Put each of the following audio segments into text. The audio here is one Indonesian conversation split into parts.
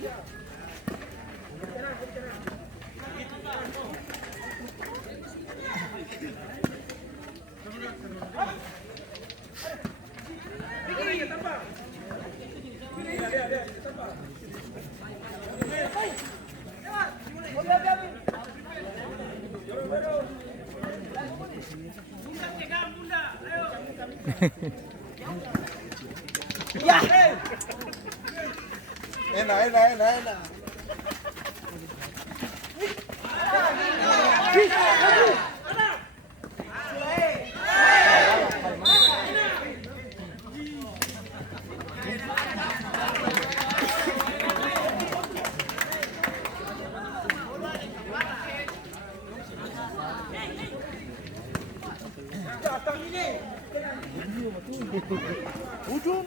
Ya. Enak. Ujung.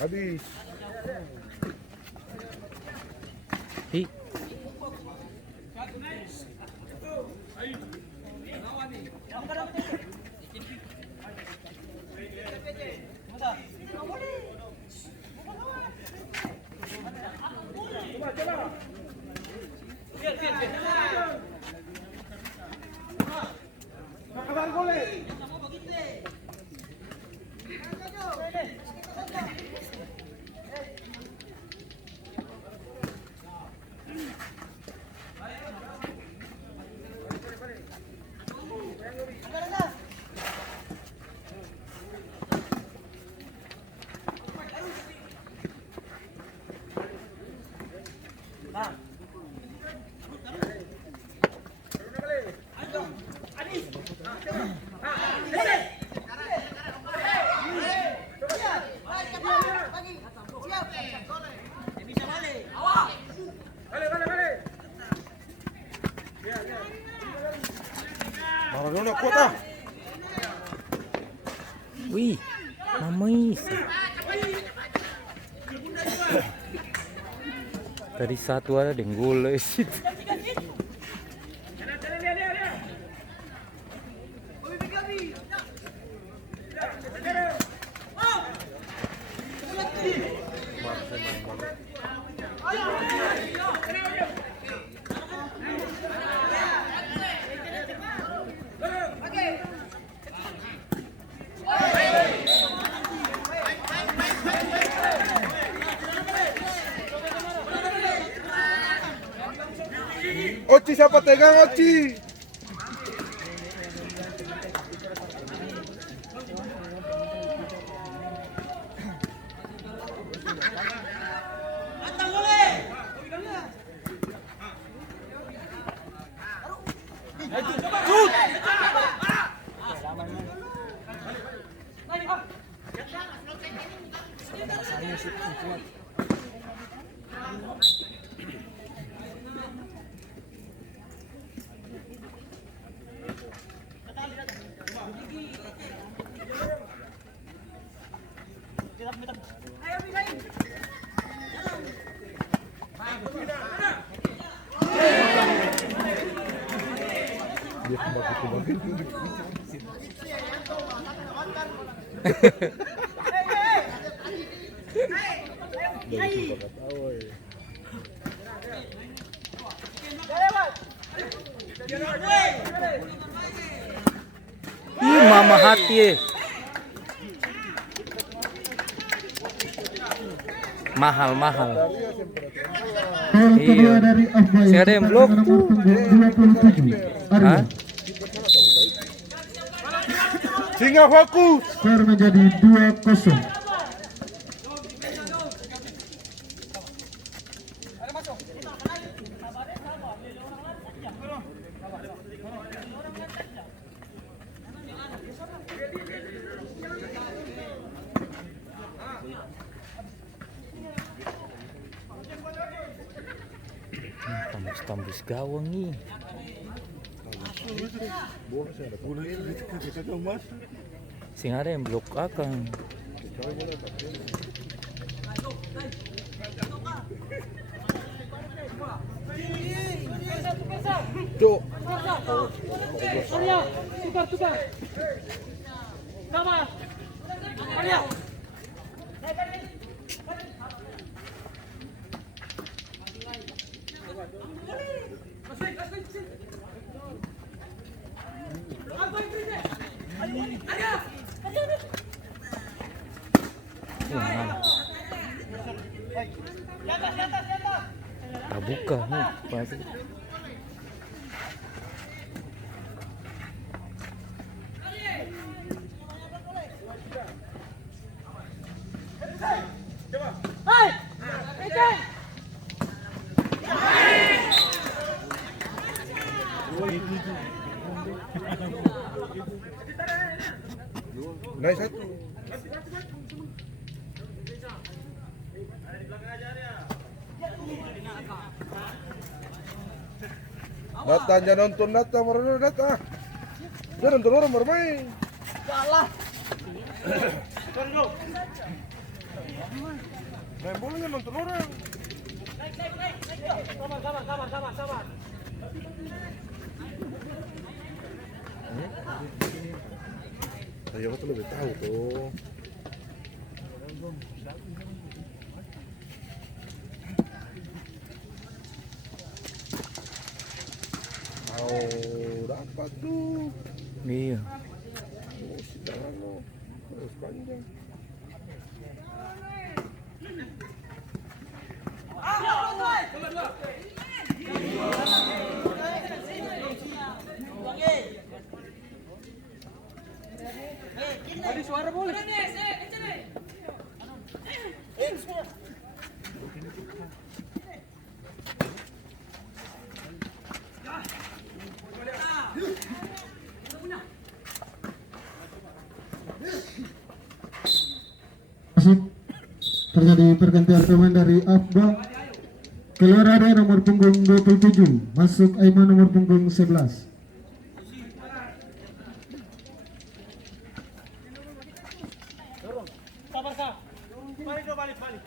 Habis. Hi. Maradona kuat ah. Wih, mamis. Tadi satu ada denggul sih. Oci siapa tegang Oci? Dia kembali. Ih, mama hati. Mahal. Gol kedua dari Afba Si ada yang blok. nomor punggung 27. Arya. Hah? Singa fokus. Skor menjadi 2-0. Tembus gawang nih. Sing ada yang blok akang. Cuk. Tukar. Sama. Arya. Buka nih. Pasti. Naik satu. Datang jangan nonton datang baru datang. Jangan nonton orang bermain. Main bolanya nonton orang. Sabar. Ayo aku tuh lebih tahu tuh. Oh, dapat tuh. Iya. Oh, jangan lo. Terus panjang. Tadi suara boleh. Masuk terjadi pergantian pemain dari Afba. Keluar ada nomor punggung 27, masuk Aiman nomor punggung 11. Sabar. Balik.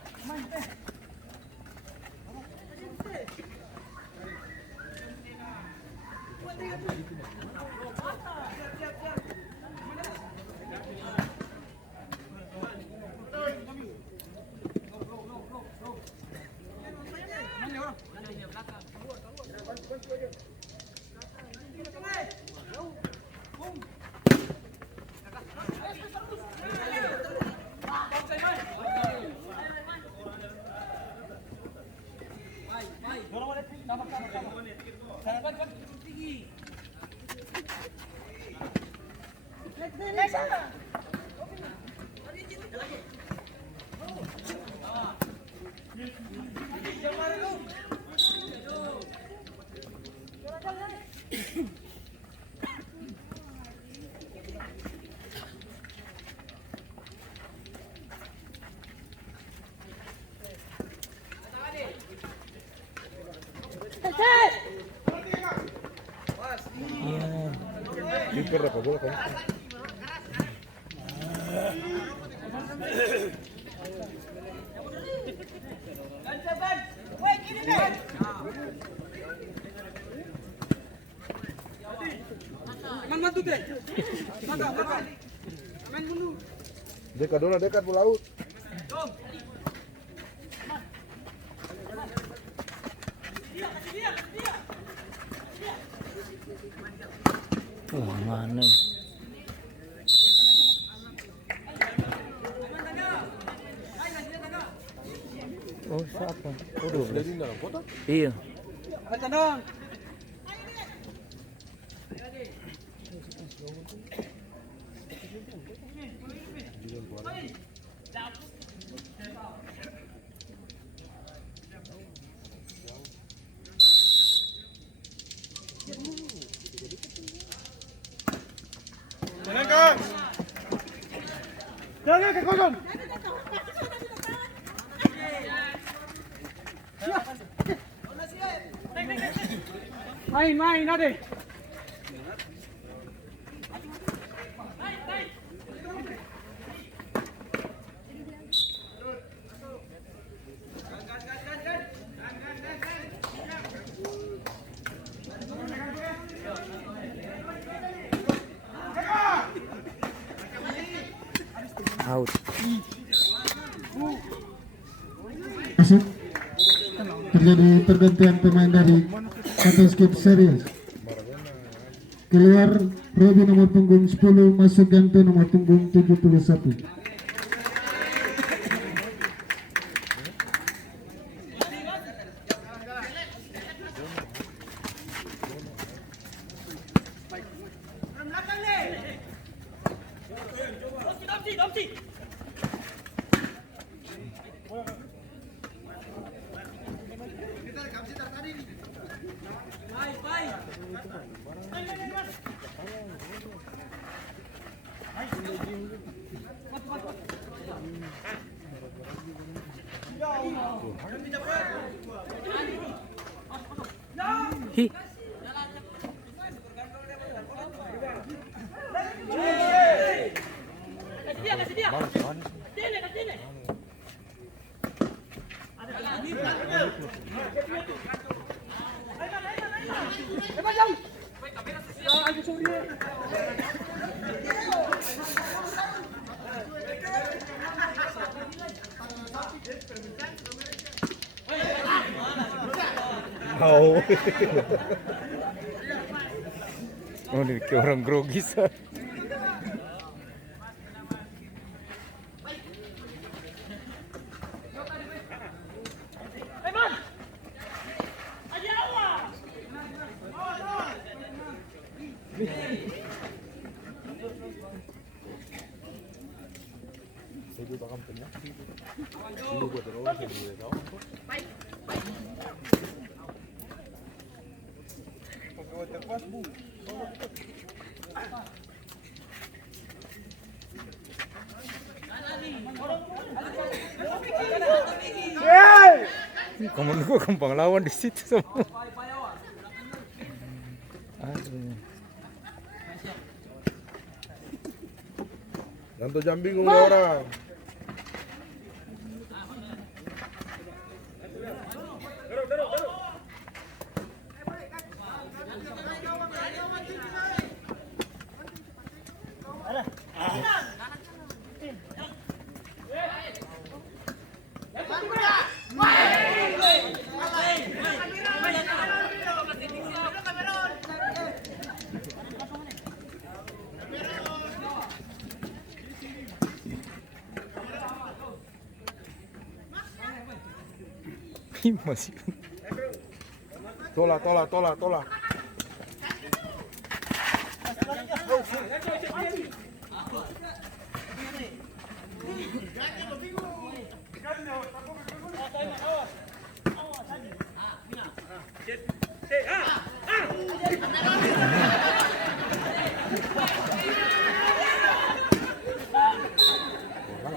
Kiper apa bola kan? Dekat pulau laut. Mana? Oh, siapa? Oh, 12. Jadi dalam kotak. Iya. Tendang. Jangan ke kosong. Main, Ade. Out. Masuk. Terjadi pergantian pemain dari Kata Skip Series. Keluar Robi nomor punggung 10, masuk Ganto nomor punggung 71. Hi. Kau. Oh, ini kayak orang grogi sah. Saya bakal penyakit. Dulu buat terus yang boleh tahu. Pakai terpas bu. Kamu gua gampang lawan di situ semua. Aduh. Ganto jam bingung orang. Masih. Tola.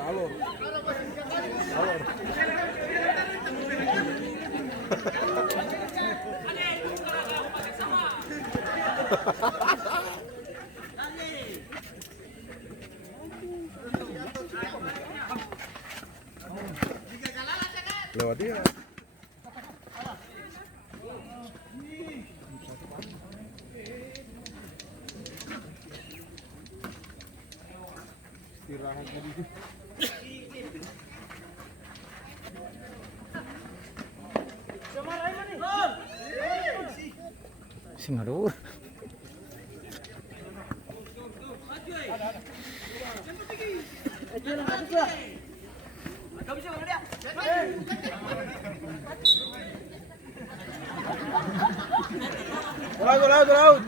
Alor. Lewat dia. Istirahat tadi. Singador. Ada. Laut.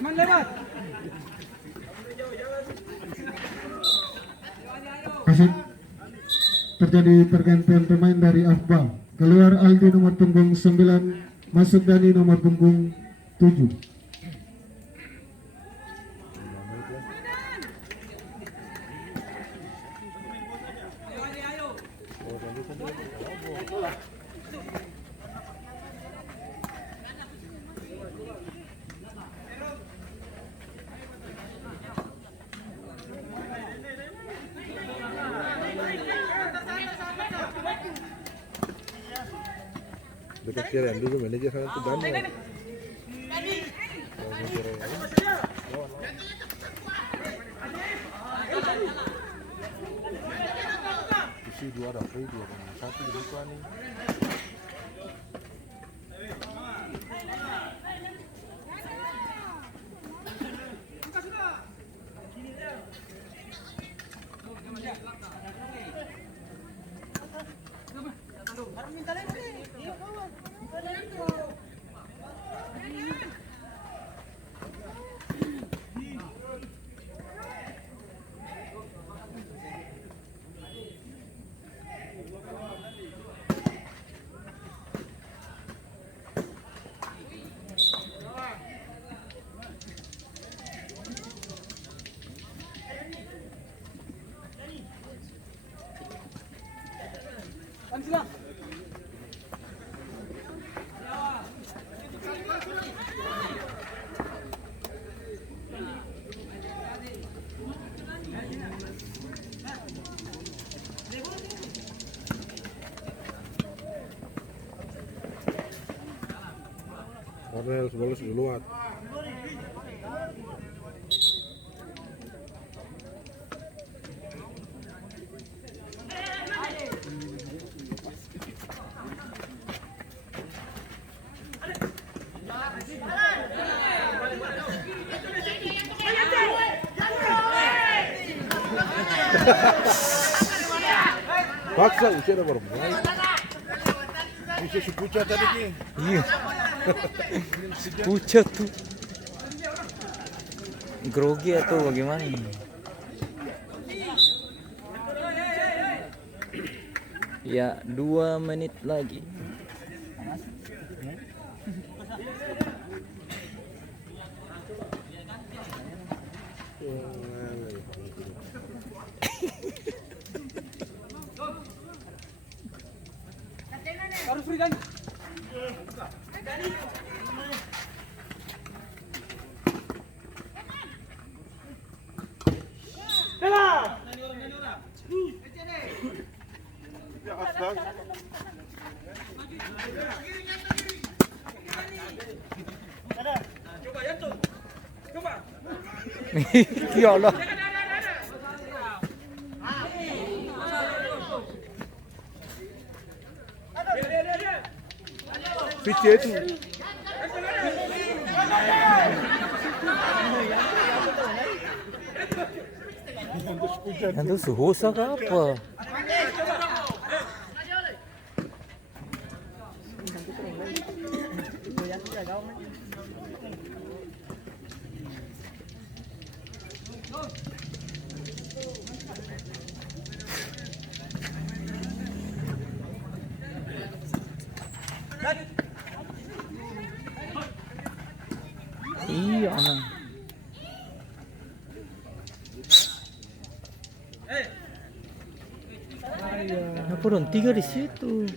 Aman lewat. Masih terjadi pergantian pemain dari Afbal. Keluar Aldi nomor punggung 9, masuk Dani nomor punggung 7. Dekat kiri dulu manajer sana tuh Daniel. Isi dua ada free dua satu jadi tuan nih. Silang. Karena harus balas duluan. Paksa usia udah bermain. Bisa si Puca tadi ki. Iya. Pucat tuh. Grogi atau bagaimana? Ya, 2 menit lagi. Harus free kan? Ya Allah. Pitch itu. Itu susah ke apa? Iya, aman. Kenapa dong 3 di situ?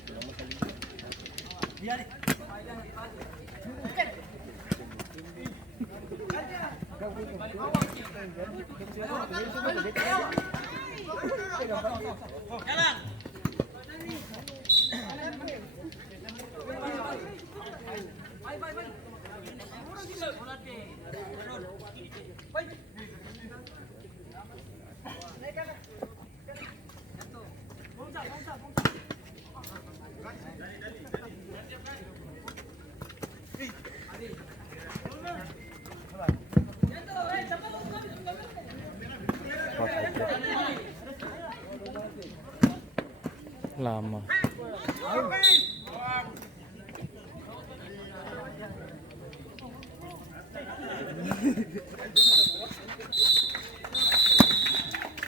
Lama.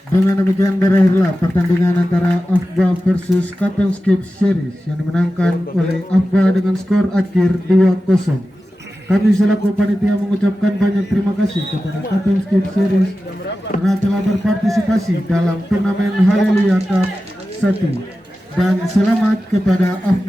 Dengan demikian berakhirlah pertandingan antara Afba versus Kapten Skip Series yang dimenangkan oleh Afba dengan skor akhir 2-0. Kami selaku panitia mengucapkan banyak terima kasih kepada Kapten Skip Series karena telah berpartisipasi dalam turnamen Haleluya Cup 1 dan selamat kepada Afba.